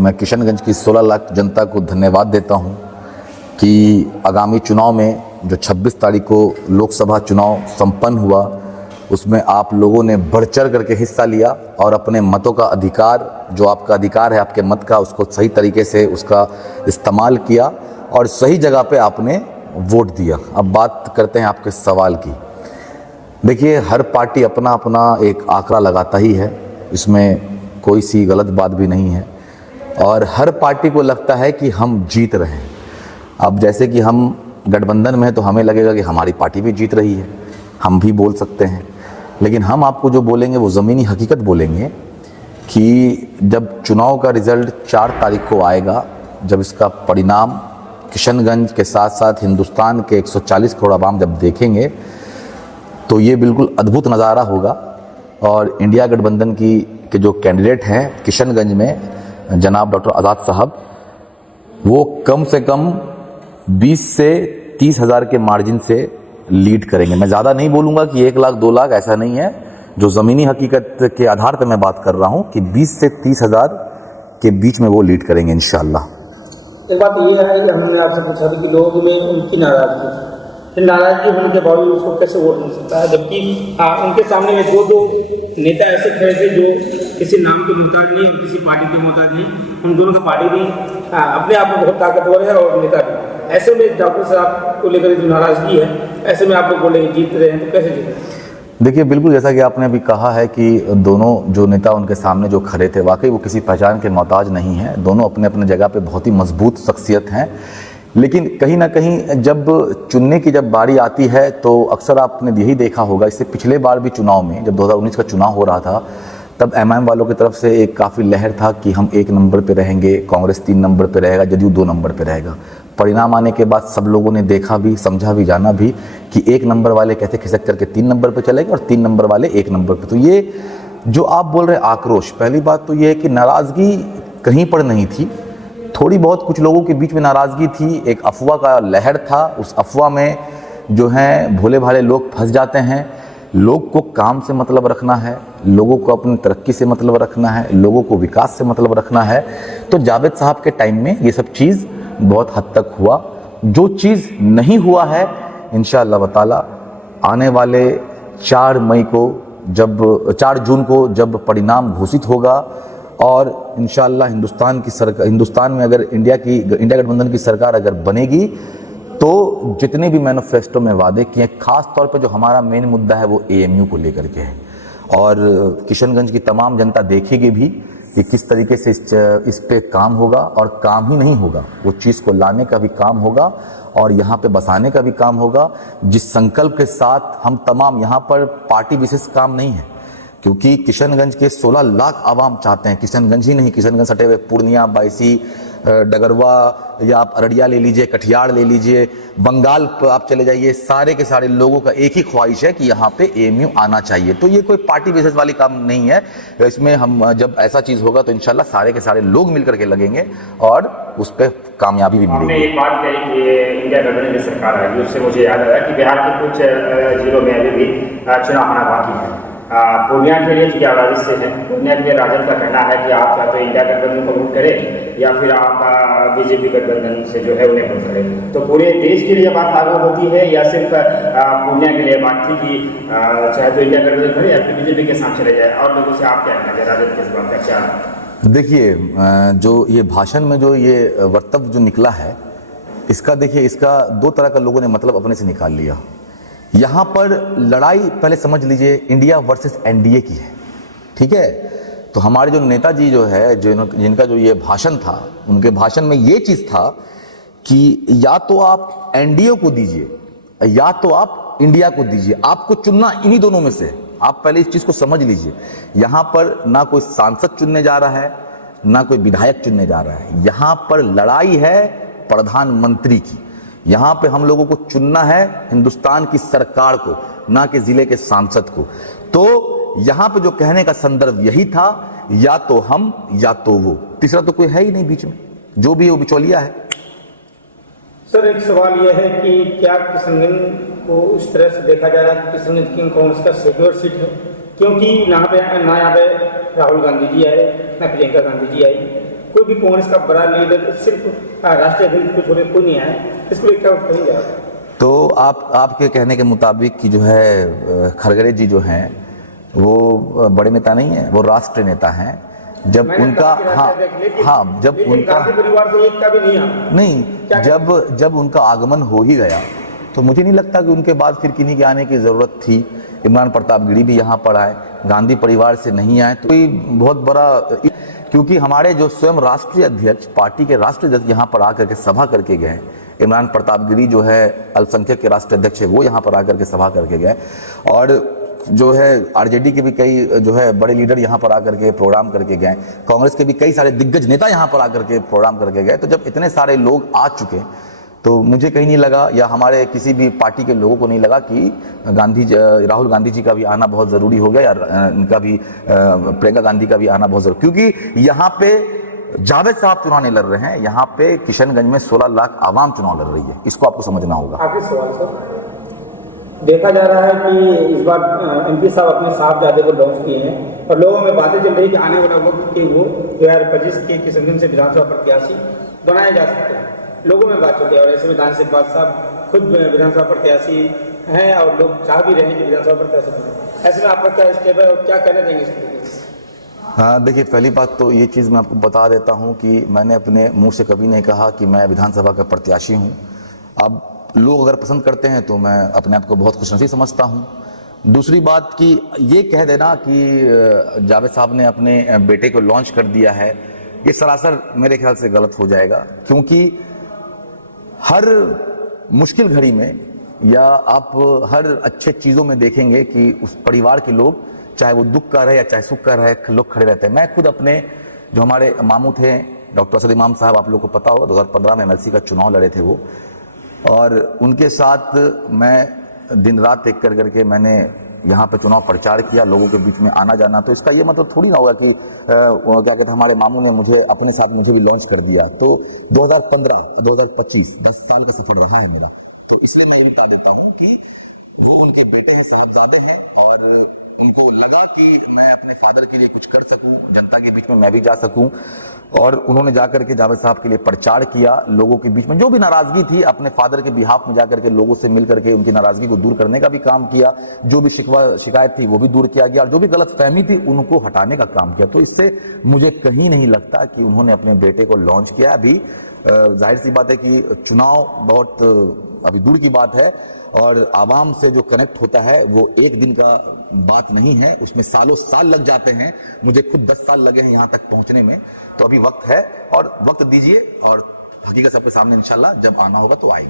मैं किशनगंज की 16 लाख जनता को धन्यवाद देता हूं कि आगामी चुनाव में जो 26 तारीख को लोकसभा चुनाव संपन्न हुआ उसमें आप लोगों ने बढ़ चढ़ करके हिस्सा लिया और अपने मतों का अधिकार, जो आपका अधिकार है आपके मत का, उसको सही तरीके से उसका इस्तेमाल किया और सही जगह पे आपने वोट दिया। अब बात करते हैं आपके सवाल की। देखिए, हर पार्टी अपना अपना एक आंकड़ा लगाता ही है, इसमें कोई सी गलत बात भी नहीं है और हर पार्टी को लगता है कि हम जीत रहे हैं। अब जैसे कि हम गठबंधन में हैं तो हमें लगेगा कि हमारी पार्टी भी जीत रही है, हम भी बोल सकते हैं, लेकिन हम आपको जो बोलेंगे वो ज़मीनी हकीकत बोलेंगे कि जब चुनाव का रिज़ल्ट 4 तारीख को आएगा, जब इसका परिणाम किशनगंज के साथ साथ हिंदुस्तान के 140 करोड़ आवाम जब देखेंगे तो ये बिल्कुल अद्भुत नज़ारा होगा। और इंडिया गठबंधन के जो कैंडिडेट हैं किशनगंज में, जनाब डॉक्टर आज़ाद साहब, वो कम से कम 20 से 30 हज़ार के मार्जिन से लीड करेंगे। मैं ज़्यादा नहीं बोलूँगा कि 1 लाख 2 लाख, ऐसा नहीं है। जो ज़मीनी हकीकत के आधार पर मैं बात कर रहा हूँ कि 20 से 30 हज़ार के बीच में वो लीड करेंगे इंशाअल्लाह। एक बात ये है कि हमने आपसे पूछा था कि लोगों में उनकी नाराज़गी, फिर नाराज़गी होने के बावजूद उसको कैसे वोट मिल सकता है, जबकि उनके सामने में दो नेता ऐसे खड़े थे जो किसी नाम के मोहताज नहीं और किसी पार्टी के मोहताज नहीं, उन दोनों का पार्टी भी अपने आप में बहुत ताकतवर है और नेता भी। ऐसे में डॉक्टर साहब को लेकर जो नाराज़गी है, ऐसे में आप लोग बोलेंगे जीत रहे हैं, तो कैसे जीत रहे हैं? देखिए, बिल्कुल जैसा कि आपने अभी कहा है कि दोनों जो नेता उनके सामने जो खड़े थे, वाकई वो किसी पहचान के मोहताज नहीं हैं। दोनों अपने अपने जगह पे बहुत ही मजबूत शख्सियत हैं, लेकिन कहीं ना कहीं जब चुनने की जब बारी आती है तो अक्सर आपने यही देखा होगा, इससे पिछले बार भी चुनाव में जब 2019 का चुनाव हो रहा था तब एमआईएम वालों की तरफ से एक काफ़ी लहर था कि हम 1 नंबर पे रहेंगे, कांग्रेस 3 नंबर पे रहेगा, जदयू 2 नंबर पे रहेगा। परिणाम आने के बाद सब लोगों ने देखा भी, समझा भी, जाना भी कि 1 नंबर वाले कैसे खिसक करके 3 नंबर पे चले गए और 3 नंबर वाले 1 नंबर पे। तो ये जो आप बोल रहे हैं आक्रोश, पहली बात तो ये है कि नाराज़गी कहीं पर नहीं थी, थोड़ी बहुत कुछ लोगों के बीच में नाराज़गी थी। एक अफवाह का लहर था, उस अफवाह में जो है भोले भाले लोग फंस जाते हैं। लोग को काम से मतलब रखना है, लोगों को अपनी तरक्की से मतलब रखना है, लोगों को विकास से मतलब रखना है। तो जावेद साहब के टाइम में ये सब चीज़ बहुत हद तक हुआ। जो चीज़ नहीं हुआ है इंशाअल्लाह ताला आने वाले 4 जून को जब परिणाम घोषित होगा और इंशाअल्लाह हिंदुस्तान में अगर इंडिया गठबंधन की सरकार अगर बनेगी तो जितने भी मैनिफेस्टो में वादे किए, खास तौर पे जो हमारा मेन मुद्दा है वो एएमयू को लेकर के है और किशनगंज की तमाम जनता देखेगी भी कि किस तरीके से इस पे काम होगा और काम ही नहीं होगा, वो चीज़ को लाने का भी काम होगा और यहाँ पे बसाने का भी काम होगा, जिस संकल्प के साथ हम तमाम यहाँ पर पार्टी विशेष काम नहीं है, क्योंकि किशनगंज के 16 लाख आवाम चाहते हैं, किशनगंज ही नहीं, किशनगंज सटे हुए पूर्णिया, बायसी, डगरवा या आप अररिया ले लीजिए, कटिहार ले लीजिए, बंगाल पर आप चले जाइए, सारे के सारे लोगों का एक ही ख्वाहिश है कि यहाँ पे एएमयू आना चाहिए। तो ये कोई पार्टी बेसिस वाली काम नहीं है, इसमें हम जब ऐसा चीज़ होगा तो इंशाल्लाह सारे के सारे लोग मिलकर के लगेंगे और उस पर कामयाबी भी मिलेगी। आपने एक बात कही कि इंडिया गठबंधन की सरकार आएगी, उससे मुझे याद आया कि बिहार के कुछ जिलों में अभी भी चुनाव आना बाकी है। पूर्णिया के लिए जो आवाज़ से है, पूर्णिया के लिए राजद का कहना है कि आप या तो इंडिया गठबंधन को वोट करें या फिर आप बीजेपी गठबंधन से जो है उन्हें वोट करें। तो पूरे देश के लिए बात लागू होती है या सिर्फ पूर्णिया के लिए बात थी कि चाहे तो इंडिया गठबंधन करे या फिर बीजेपी के साथ चले जाए? और लोगों से आप क्या कहना चाहिए, राजद के इस बात का क्या? देखिए, जो ये भाषण में जो ये वक्तव्य जो निकला है इसका, देखिए इसका 2 तरह का लोगों ने मतलब अपने से निकाल लिया। यहाँ पर लड़ाई पहले समझ लीजिए इंडिया वर्सेस एनडीए की है, ठीक है। तो हमारे जो नेताजी जो है, जिनका जो ये भाषण था, उनके भाषण में ये चीज़ था कि या तो आप एनडीए को दीजिए या तो आप इंडिया को दीजिए, आपको चुनना इन्हीं दोनों में से। आप पहले इस चीज़ को समझ लीजिए। यहाँ पर ना कोई सांसद चुनने जा रहा है, ना कोई विधायक चुनने जा रहा है, यहाँ पर लड़ाई है प्रधानमंत्री की। यहाँ पे हम लोगों को चुनना है हिंदुस्तान की सरकार को, ना कि जिले के सांसद को। तो यहाँ पे जो कहने का संदर्भ यही था, या तो हम या तो वो, तीसरा तो कोई है ही नहीं बीच में, जो भी है वो बिचौलिया है। सर, एक सवाल यह है कि क्या किशनगंज को उस तरह से देखा जा रहा है कि किशनगंज की कांग्रेस का सेक्युलर सीट है, क्योंकि ना यहाँ पे राहुल गांधी जी आए, ना प्रियंका गांधी जी आई, कोई भी कांग्रेस का बड़ा लीडर सिर्फ राष्ट्रीय अध्यक्ष को छोड़े कोई नहीं आया, इसको लेकर क्या कहेंगे आप? तो आपके कहने के मुताबिक कि जो है खड़गरे जी जो हैं वो बड़े नेता नहीं है, वो राष्ट्रीय नेता हैं। जब मैंने उनका कहा कि राष्ट्रीय अध्यक्ष, जब लेकिन उनका गांधी परिवार से एक का भी नहीं आया। नहीं, जब उनका आगमन हो ही गया तो मुझे नहीं लगता कि उनके बाद फिर किन्हीं के आने की ज़रूरत थी। इमरान प्रतापगिरी भी यहाँ पर आए, गांधी परिवार से नहीं आए, तो कोई बहुत बड़ा, क्योंकि हमारे जो स्वयं राष्ट्रीय अध्यक्ष, पार्टी के राष्ट्रीय अध्यक्ष यहाँ पर आकर के सभा करके गए। इमरान प्रतापगिरी जो है अल्पसंख्यक के राष्ट्रीय अध्यक्ष है, वो यहाँ पर आकर के सभा करके गए। और जो है आरजेडी के भी कई जो है बड़े लीडर यहाँ पर आकर के प्रोग्राम करके गए, कांग्रेस के भी कई सारे दिग्गज नेता यहाँ पर आकर के प्रोग्राम करके गए। तो जब इतने सारे लोग आ चुके तो मुझे कहीं नहीं लगा, या हमारे किसी भी पार्टी के लोगों को नहीं लगा कि राहुल गांधी जी का भी आना बहुत ज़रूरी हो गया, या इनका भी प्रियंका गांधी का भी आना बहुत ज़रूरी, क्योंकि यहाँ पे जावेद साहब चुनाव नहीं लड़ रहे हैं, यहाँ पे किशनगंज में 16 लाख आवाम चुनाव लड़ रही है। इसको आपको समझना होगा। आखिरी सवाल सर, देखा जा रहा है कि इस बार एमपी साहब अपने साहबजादे को लॉन्च किए हैं और लोगों में बातें चल रही कि आने वाला वक्त के वो 2025 के किशनगंज से विधानसभा प्रत्याशी बनाए जा सकते हैं। लोगों में बात चल रही है, और ऐसे में दानिश इकबाल साहब खुद विधानसभा प्रत्याशी हैं और लोग चाह भी रहे हैं कि विधानसभा प्रत्याशी बने। ऐसे में आपका क्या स्टेप है और क्या कहना चाहेंगे इसके? हाँ, देखिए, पहली बात तो ये चीज़ मैं आपको बता देता हूँ कि मैंने अपने मुंह से कभी नहीं कहा कि मैं विधानसभा का प्रत्याशी हूँ। अब लोग अगर पसंद करते हैं तो मैं अपने आप को बहुत खुशनसीब समझता हूँ। दूसरी बात कि ये कह देना कि जावेद साहब ने अपने बेटे को लॉन्च कर दिया है, ये सरासर मेरे ख्याल से गलत हो जाएगा, क्योंकि हर मुश्किल घड़ी में या आप हर अच्छे चीज़ों में देखेंगे कि उस परिवार के लोग, चाहे वो दुख का रहे या चाहे सुख का रहे, लोग खड़े रहते हैं। मैं खुद अपने जो हमारे मामू थे डॉक्टर असद इमाम साहब, आप लोग को पता होगा 2015 में एमएलसी का चुनाव लड़े थे वो, और उनके साथ मैं दिन रात एक करके मैंने यहाँ पे चुनाव प्रचार किया, लोगों के बीच में आना जाना। तो इसका ये मतलब थोड़ी ना होगा कि क्या कहते हैं, हमारे मामू ने मुझे अपने साथ मुझे भी लॉन्च कर दिया। तो 2015-2025 10 साल का सफर रहा है मेरा। तो इसलिए मैं ये बता देता हूँ कि वो उनके बेटे हैं, साहबजादे हैं, और उनको लगा कि मैं अपने फादर के लिए कुछ कर सकूं, जनता के बीच में मैं भी जा सकूं, और उन्होंने जाकर के जावेद साहब के लिए प्रचार किया। लोगों के बीच में जो भी नाराजगी थी, अपने फादर के बिहाफ में जाकर के लोगों से मिल करके उनकी नाराजगी को दूर करने का भी काम किया। जो भी शिकायत थी वो भी दूर किया गया, और जो भी गलतफहमी थी उनको हटाने का काम किया। तो इससे मुझे कहीं नहीं लगता कि उन्होंने अपने बेटे को लॉन्च किया। अभी जाहिर सी बात है कि चुनाव बहुत अभी दूर की बात है, और आवाम से जो कनेक्ट होता है वो एक दिन का बात नहीं है, उसमें सालों साल लग जाते हैं। मुझे खुद 10 साल लगे हैं यहाँ तक पहुँचने में। तो अभी वक्त है, और वक्त दीजिए, और हकीकत सबके सामने इंशाल्लाह जब आना होगा तो आएगी।